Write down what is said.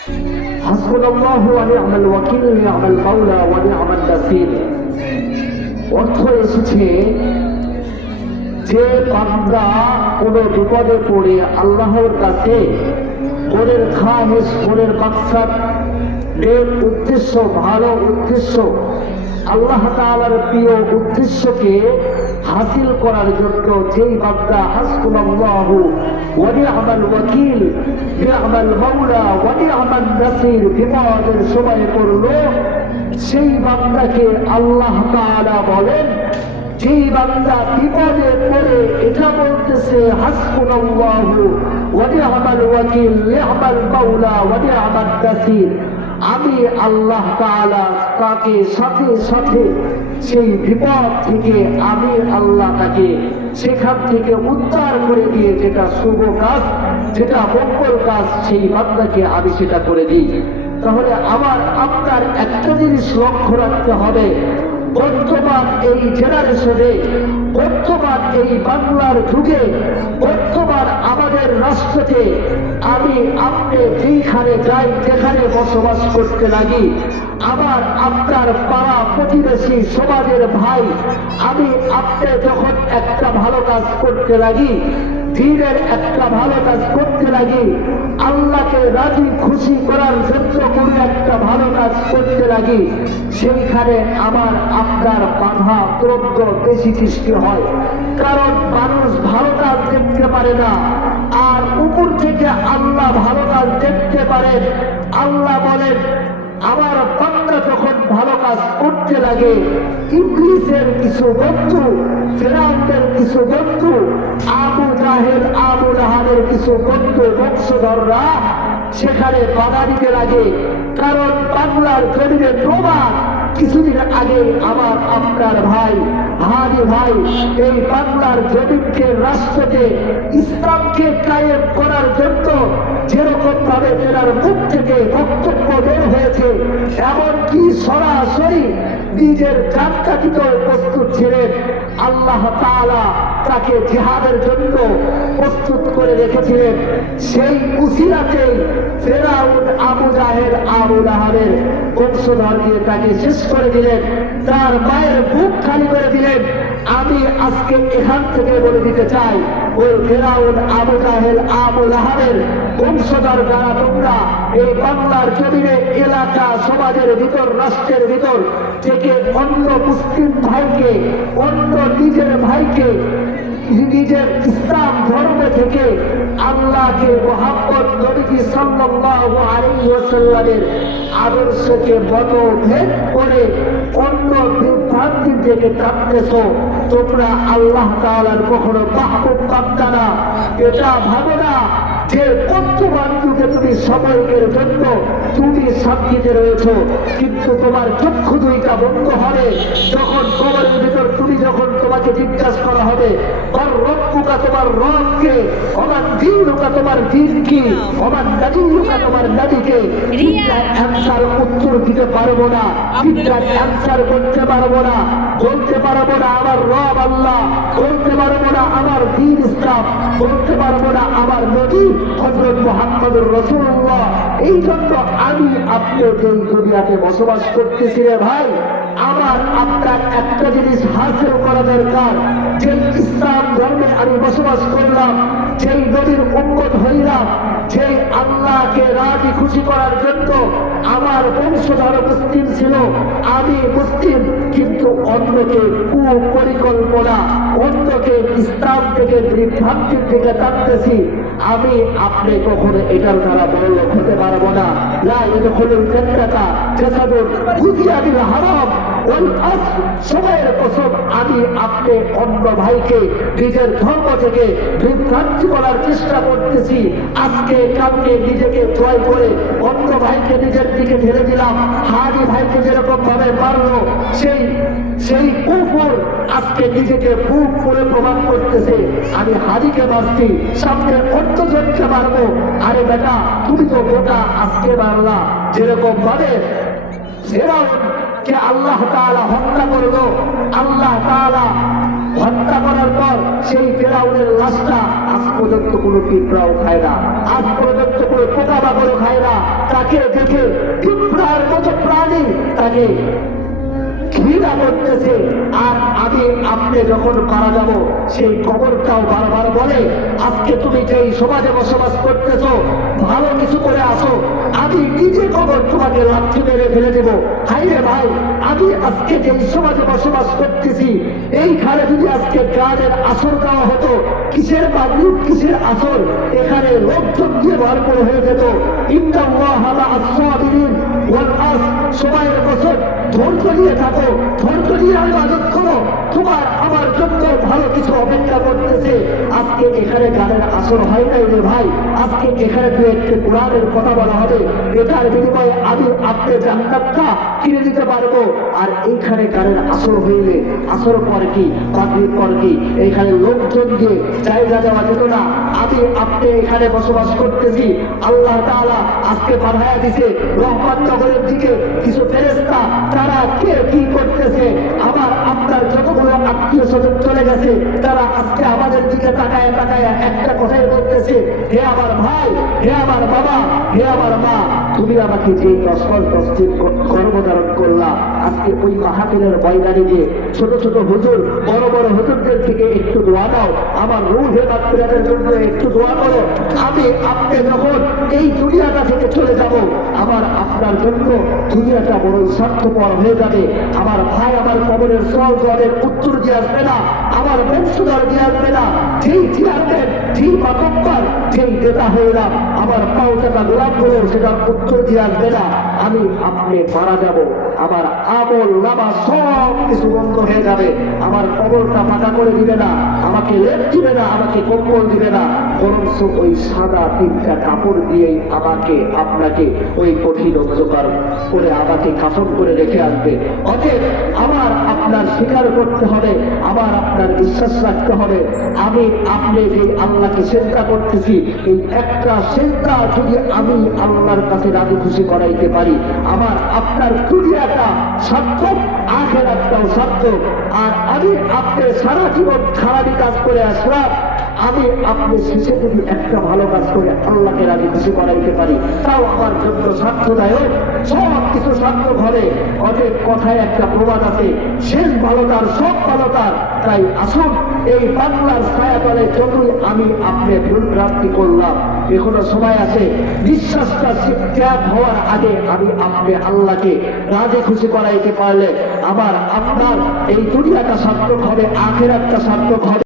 হাসবুনাল্লাহু ওয়া নি'মাল ওয়াকিল নি'মাল মাওলা ওয়া নি'মান নাসির। অর্থ এসেছে যে বান্দা কোনো বিপদে পড়ে আল্লাহর কাছে মনের খাহেশ, মনের মাকসাদ, উদ্দেশ্য, ভালো উদ্দেশ্য, আল্লাহ তাআলার প্রিয় উদ্দেশ্যকে হাসিল করার জন্য যেই বান্দা হাসবুনাল্লাহু ওয়া নি'মাল ওয়াকিল নি'মাল মাওলা ওয়া নি'মান নাসির বিপদের সময় পড়ল, সেই বান্দাকে আল্লাহ তাআলা বলেন, যেই বান্দা বিপদে পড়ে এটা বলতেছে হাসবুনাল্লাহু ওয়া নি'মাল ওয়াকিল নি'মাল মাওলা ওয়া নি'মান নাসির, আমি আল্লাহ তাআলা তাকে সাথে সাথে সেই বিপদ থেকে আমি আল্লাহ তাকে সেখান থেকে উদ্ধার করে দিয়ে যেটা শুভ কাজ, যেটা মঙ্গল কাজ, সেই বান্দাকে আমি সেটা করে দিই। তাহলে আমার আপনার একটা জিনিস লক্ষ্য রাখতে হবে, বর্তমান এই জেনারেশনে, বর্তমান এই বাংলার যুগে, বর্তমান আমাদের রাষ্ট্রতে আমি আপনি যেখানে যাই, যেখানে বসবাস করতে লাগি, আমার আপনার পাড়া প্রতিবেশী সমাজের ভাই, আমি আপনি যখন একটা ভালো কাজ করতে লাগি, দিনের একটা ভালো কাজ করতে লাগি, আল্লাহকে রাজি খুশি করার জন্য কোনো একটা ভালো কাজ করতে লাগি, সেইখানে আমার আপনার বাধা দ্রব্য বেশি সৃষ্টি হয়। কারণ মানুষ ভালো কাজ দেখতে পারে না, আর উপর থেকে আল্লাহ ভালো কাজ দেখতে পারেন। আল্লাহ বলেন, আমার বান্দা যখন ভালো কাজ করতে লাগে, ইবলিসের কিছু বন্ধু, ফিরআউনের কিছু বন্ধু, আবু জাহেল, আবু লাহাবের কিছু বন্ধু, বংশধররা সেখানে বাধা দিতে লাগে। কারণ বাংলার জমিনে প্রমাণ, কিছুদিন আগে আমার আপনার ভাই হাদি ভাই এই বাংলার জমিনকে, রাষ্ট্রকে, ইসলামকে কায়েম করার জন্য যেরকম ভাবে তেনার মুখ থেকে বক্তব্য বের হয়েছে, এমনকি সরাসরি নিজের জান কাটিতে প্রস্তুত ছিলেন। আল্লাহ তাআলা তাকে জিহাদের জন্য প্রস্তুত করে রেখেছিলেন। সেই উসিলাতে ফিরআউন, আবু জাহেল, আবু লাহাবের বংশধর দিয়ে তাকে শেষ করে দিলেন, তার মায়ের বুক খালি করে দিলেন। আমি আজকে এখান থেকে বলে দিতে চাই, ওই ফিরআউন, আবু জাহেল, আবু লাহাবের বংশধর যারা তোমরা এই বাংলার জমিনে, এলাকা, সমাজের ভিতর, রাষ্ট্রের ভিতর থেকে অন্য মুসলিম ভাইকে, অন্য নিজের ভাইকে, নিজের ইসলাম ধর্ম থেকে আল্লাহকে, মুহাম্মদ নবী সাল্লাল্লাহু আলাইহি ওয়াসাল্লামের আদর্শকে মতভেদ করে অন্য বিভ্রান্তি থেকে কাঁদতেছ, তোমরা আল্লাহ তাআলার কখনো মাহবুব বান্দা না। এটা ভাবো না যে বর্তমান যুগে তুমি সময়ের জন্য তুমি শান্তিতে রয়েছো, কিন্তু তোমার চক্ষু দুইটা বন্ধ হবে যখন কবরের ভিতর তুমি, যখন তোমাকে জিজ্ঞাসা করা হবে আর রব্বুকা, তোমার রবকে, আমার দীনুকা, তোমার দীন কি, আমার নবীকা, তোমার নবীকে, তিনটার অ্যানসার উত্তর দিতে পারবো না, তিনটার অ্যানসার করতে পারবো না, বলতে পারবো না আমার রব আল্লাহ, বলতে পারবো না আমার দীন ইসলাম, বলতে পারবো না আমার নবী হযরত মুহাম্মদুর রাসূলুল্লাহ। এই জন্য আমি আপনি যে দুনিয়াতে বসবাস করতেছি রে ভাই, আমার আপনার একটা জিনিস হাসিল করা দরকার, যে ইসলাম ধর্মে আমি বসবাস করলাম, যেই নবীর উম্মত হইলাম, যেই আল্লাহকে রাজি খুশি করার জন্য আমার বংশধর মুসলিম ছিল, আমি মুসলিম, কিন্তু অন্যকে কুপরিকল্পনা, অন্যকে ইসলাম থেকে বিভ্রান্তির দিকে টানতেছি, আমি আপনি কখনো এটার দ্বারা বড় লোক হতে পারবো না। লা ইয়াদখুলুল জান্নাতা জাসাদুন গুযিয়া বিল হারাম ওয়াল আসর, সময়ের কসম, আমি আপনি অন্য ভাইকে নিজের ধর্ম থেকে বিভ্রান্তি করার চেষ্টা করতেছি, আজকে কালকে নিজেকে জয় করে অন্য ভাইকে নিজের দিকে ঠেলে দিলাম। হাদি ভাইকে যেরকম ভাবে মারলো, সেই কুফর আজকে নিজেকে বুক করে প্রমাণ করতেছে, আমি হাদিকে মারছি, সামনে অন্যজনকে মারবো। আরে বেটা, তুমি তো গোটা আজকে মারলা। যেরকম ভাবে ফিরআউনকে আল্লাহ তাআলা হত্যা করলো, আল্লাহ তাআলা হত্যা করার পর সেই ফেরাউনের লাশটা আজ পর্যন্ত কোনো পিঁপড়াও খায় না, আজ পর্যন্ত কোনো পোকামাকড়ও খায় না। তাকে দেখে পিঁপড়ার মতো প্রাণী তাকে ঘৃণা করতেছে। আর আমি আপনি যখন মারা যাব সেই কবরটাও বারবার বলে, আজকে তুমি যেই সমাজে বসবাস করতেছ ভালো কিছু করে আসো, আমি নিজে কবর তোমাকে লাথি মেরে ফেলে দেব। হাইরে ভাই, আমি আজকে যেই সমাজে বসবাস করতেছি এইখানে যদি আজকে গানের আসর দেওয়া হতো, কিসের মাগরিব কিসের আসর, এখানে লোকজন দিয়ে ভরপুর হয়ে যেত। ইন্নাল্লাহা মা'আস সাবিরিন ওয়াল আস, সময়ের বছর ধৈর্য নিয়ে থাকো, ধৈর্য নিয়ে ইবাদত করো, তোমার আমার জন্য ভালো কিছু অপেক্ষা করতেছে। আজকে এখানে গানের আসর হয় নাই রে ভাই, আজকে এখানে দু একটি কোরআনের কথা বলা হবে, এটার বিনিময়ে আমি আপনি জান্নাতটা কিনে দিতে পারবো। আর এইখানে গানের আসর হইলে আসর পর কি মাগরিব পর কি এইখানে লোকজন দিয়ে জায়গা দেওয়া যেত না। আমি আপনি এখানে বসবাস করতেছি, আল্লাহ তাআলা আজকে পাঠায়া দিছে রহমত নগরের দিকে কিছু ফেরেশতা, তারা কে কি করতেছে, আমার আপনার যতগুলো আত্মীয় স্বজন চলে গেছে তারা আজকে আমাদের দিকে তাকায় তাকায় একটা কথাই বলতেছে, হে আমার ভাই, হে আমার বাবা, হে আমার মা, তুমি আমাকে যে 10 মাস 10 দিন গর্ভধারণ করলা, আজকে ওই মাহফিলের ময়দানে গিয়ে ছোট ছোট হুজুর বড় বড় হুজুরদের থেকে একটু দোয়া দাও, আমার রূহে মাগফিরাতের জন্য একটু দোয়া করো। আমি আপনি যখন এই দুনিয়াটা থেকে চলে যাব, আমার আপনার জন্য দুনিয়াটা বড় স্বার্থপর হয়ে যাবে। আমার ভাই আমার কবরের সওয়াল জবাবের উত্তর দিয়ে আসবে না, আমার বংশধর দিয়ে আসবে না। যেই চেয়ারম্যান, যেই মাতব্বর, যেই নেতা হইলাম, আমার পাও টাকা গোলাম করে সেটার উত্তর দিয়ে আসবে না। আমি আপনি মারা যাব, আমার আমল নামা সব কিছু বন্ধ হয়ে যাবে, আমার কবরটা পাকা করে দিবে না, আমাকে লেপ দিবে না, আমাকে কম্বল দিবে না, বরঞ্চ ওই সাদা 3টা কাপড় দিয়েই আমাকে আপনাকে ওই কঠিন অন্ধকার করে আমাকে কাফন করে রেখে আসবে। অতএব আমার আপনার স্বীকার করতে হবে, আমার আপনার বিশ্বাস রাখতে হবে, আমি আপনি যে আল্লাহকে সেজদা করতেছি, এই একটা সেজদা যদি আমি আল্লাহর কাছে রাজি খুশি করাইতে পারি, আমার আপনার দুনিয়াটা সার্থক, আখিরাতটাও সার্থক। আর আমি আপনি সারা জীবন খারাপি কাজ করে আসলাম, আমি আপনি শেষে যদি একটা ভালো কাজ করে আল্লাহকে রাজি খুশি করাইতে পারি, তাও আমার জন্য সার্থদায়ক, সব কিছু সার্থক হবে। অতএব কথায় একটা প্রবাদ আছে, শেষ ভালো তার সব ভালো তার। তাই আসুন এই বাংলার ছায়াতলে যতই আমি আপনি ভুল ভ্রান্তি করলাম, এখনো সময় আছে, বিশ্বাসটা ত্যাগ হওয়ার আগে আমি আপনি আল্লাহকে রাজি খুশি করাইতে পারলে আমার আপনার এই দুনিয়াটা সার্থক হবে, আখিরাতটা সার্থক হবে।